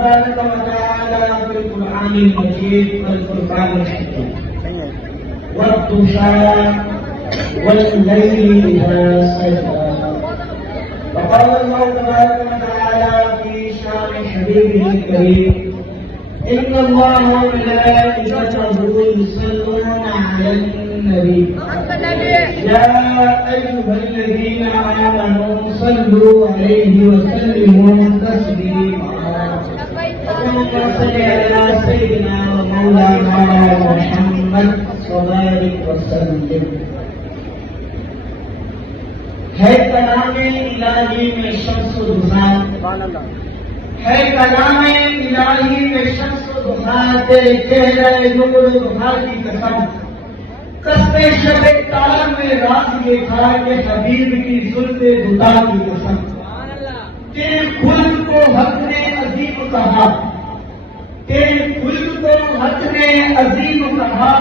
تبارك وتعالى في القرآن المجيد والفرقان الحكيم والضحى والليل إذا سجى. وقال الله تبارك وتعالى في شان حبيبه الكريم إن الله وملائكته يصلون على النبي يا أيها الذين آمنوا صلوا عليه وسلموا تسليما. اللهم صل على سيدنا ومولانا محمد وبارك وسلم. ہے کلام الہی میں شمس و ضحیٰ، ہے کلام الہی میں شمس و ضحیٰ، تیرے چہرہ نور و ضحیٰ کی قسم، قصد شب تار میں راز یہ تھا کہ حبیب کی زلف دتا کی قسم. تیرے خلق کو حق نے عظیم کہا، تیرے خلق کو حق نے عظیم کہا،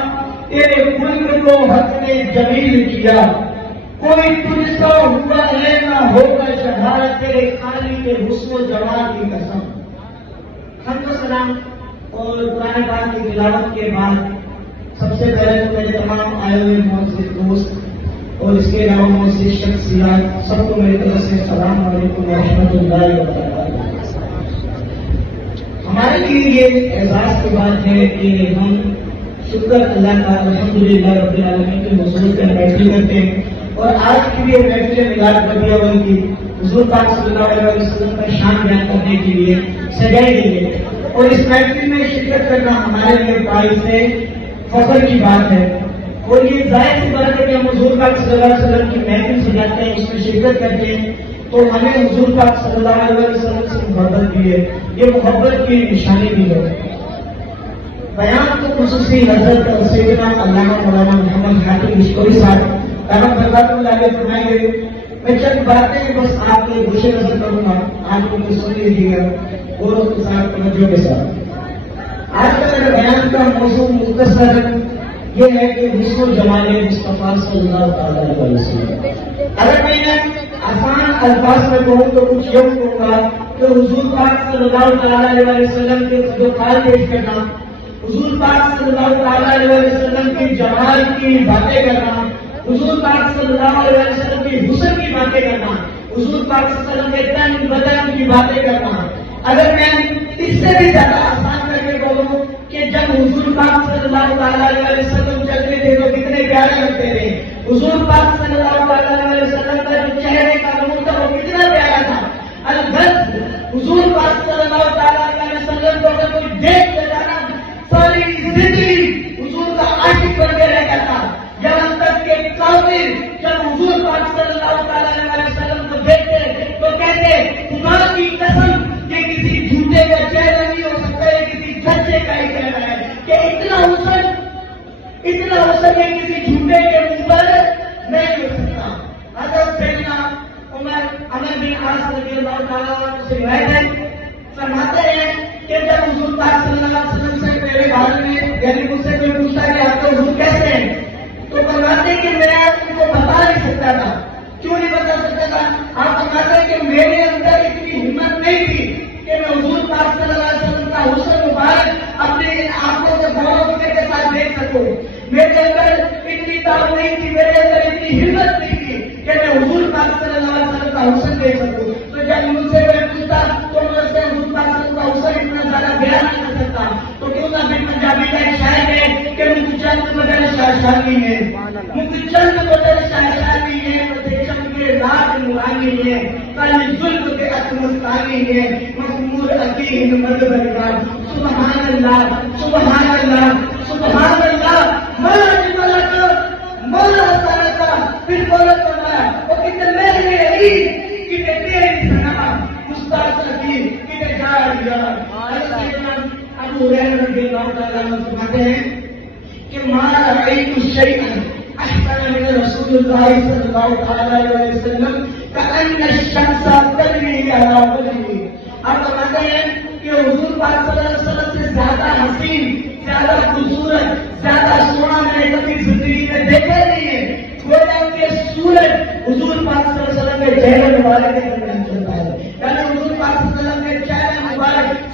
تیرے خلق کو حق نے جمیل کیا. کوئی تجھ سا ہوا ہے نہ ہوگا چڑھا، تیرے خالی کے حسن و جمال کی قسم. حمد و سلام اور قرآن پاک کی تلاوت کے بعد سب سے پہلے تو میرے تمام آئے ہوئے معزز دوست اور اس کے علاوہ معزز شخصیات سب کو میری طرف سے السلام علیکم ورحمۃ اللہ وبرکاتہ. ہمارے لیے یہ اعزاز کی بات ہے کہ ہم شکر اللہ کا الحمدللہ رب العالمین کے حضور پہ محفل کرتے ہیں اور آج کی یہ محفل میلاد ربیع الاول کی حضور پاک صلی اللہ علیہ وسلم کا شان بیان کرنے کے لیے سجائی گئی ہے اور اس محفل میں شرکت کرنا ہمارے لیے باعث فخر کی بات ہے. اور یہ ظاہر سی بات ہے کہ ہم حضور پاک صلی اللہ علیہ وسلم کی محفل سجاتے ہیں، اس میں شرکت کرتے ہیں تو ہمیں حضور پاک صلی اللہ علیہ وسلم سے محبت بھی ہے، یہ محبت کی نشانی بھی ہے. بیان کو خصوصی حضرت سیدنا علامہ مولانا محمد حاتم مشکوری صاحب دامت برکاتہ اللہ علیہ فرمائیں گے. میں چند باتیں بس آپ کے گوشے نظر کروں گا، آپ کو سن لیجیے گا اور اس کے ساتھ توجہ کے ساتھ. آج کا میرے بیان کا موضوع مختصر یہ ہے کہ حسن و جمال مصطفیٰ صلی اللہ تعالیٰ علیہ وسلم. اگر میں نے آسان الفاظ میں کہوں تو کچھ یہ کہوں گا کہ حضور پاک صلی اللہ تعالیٰ علیہ وسلم کے خدوخال پیش کرنا، حضور پاک صلی اللہ تعالیٰ علیہ وسلم کی جمال کی باتیں کرنا، حضور پاک صلی اللہ علیہ وسلم کی حسن کی باتیں کرنا، حضور پاک صلی اللہ علیہ وسلم کے تن بدن کی باتیں کرنا. اگر میں اس سے بھی زیادہ آسان کر کے بولوں کہ جب حضور پاک صلی اللہ تعالیٰ علیہ وسلم چلتے تھے تو کتنے پیارے لگتے تھے، حضور پاک صلی اللہ تعالیٰ علیہ وسلم کا جو چہرے کا نور تھا وہ کتنا پیارا تھا. البتہ حضور پاک صلی اللہ تعالیٰ علیہ وسلم کو اگر کوئی دیکھ لیتا نا ساری زندگی حضور کا عاشق بن کے رہ جاتا. یہاں تک کہ کافر جب حضور پاک صلی اللہ تعالیٰ علیہ وسلم کو دیکھتے تو کہتے خدا کی قسم کہ کسی جھوٹے کا چہرہ نہیں ہو سکتا ہے، کسی سچے کا ہی چہرہ ہے. کہ اتنا حسن ہے کسی جھوٹے کے منہ پر نہیں ہو سکتا. حضرت سیدنا عمر بن عاص رضی اللہ تعالیٰ عنہ سے روایت ہے، فرماتے ہیں کہ جب حضور پاک صلی اللہ علیہ وسلم سے میرے بارے میں یعنی مجھ سے کوئی پوچھتا کہ آپ کے حضور کیسے ہیں تو فرماتے ہیں کہ میں ان کو بتا نہیں سکتا تھا. کیوں نہیں بتا سکتا تھا؟ آپ فرماتے ہیں کہ میرے اندر اتنی ہمت نہیں تھی کہ میں حضور پاک صلی اللہ علیہ وسلم کا حسن مبارک اپنی آنکھوں سے فوراً کے ساتھ دیکھ سکوں. میرے اندر اتنی طاقت نہیں تھی، میرے اندر اتنی ہمت نہیں تھی کہ میں حضور پاک صلی اللہ علیہ وسلم کا حسن دیکھ سکوں. تو جب مجھ سے میں پوچھتا تو میں سے حضور پاک صلی اللہ علیہ وسلم کا حسن اتنا زیادہ بیان نہیں کر سکتا. تو کیوں نہ پھر پنجابی کا ایک شاعر ہے کہ مجھ چند بدل شاہشاہی ہے، مجھ چند بدل شاہشاہی ہے، دیشم کے راج نورانی ہے، کل ظلم کے اتمستانی ہے، مخمور عقیم مرد برکار. سبحان اللہ سبحان اللہ سبحان اللہ. مولا جی مولا سارا کا پھر بولا کرنا وہ کتنے میرے علی کتنے تیرے سنا مستعد حکیم کتنے جار یار. ابو ہریرہ رضی اللہ تعالیٰ عنہ فرماتے ہیں کہ ما رأیت شیئا احسن من رسول اللہ صلی اللہ علیہ وسلم کأن الشمس تجری علی وجهه. آپ فرماتے ہیں کہ حضور پاک صلی اللہ علیہ وسلم سے زیادہ حسین، زیادہ خوبصورت، زیادہ سونا میں نے کبھی زندگی میں دیکھا نہیں ہے. گویا کہ سورج حضور پاک صلی اللہ علیہ وسلم کے چہرے مبارک کے درمیان چلتا ہے، یعنی حضور پاک صلی اللہ علیہ وسلم کے چہرے مبارک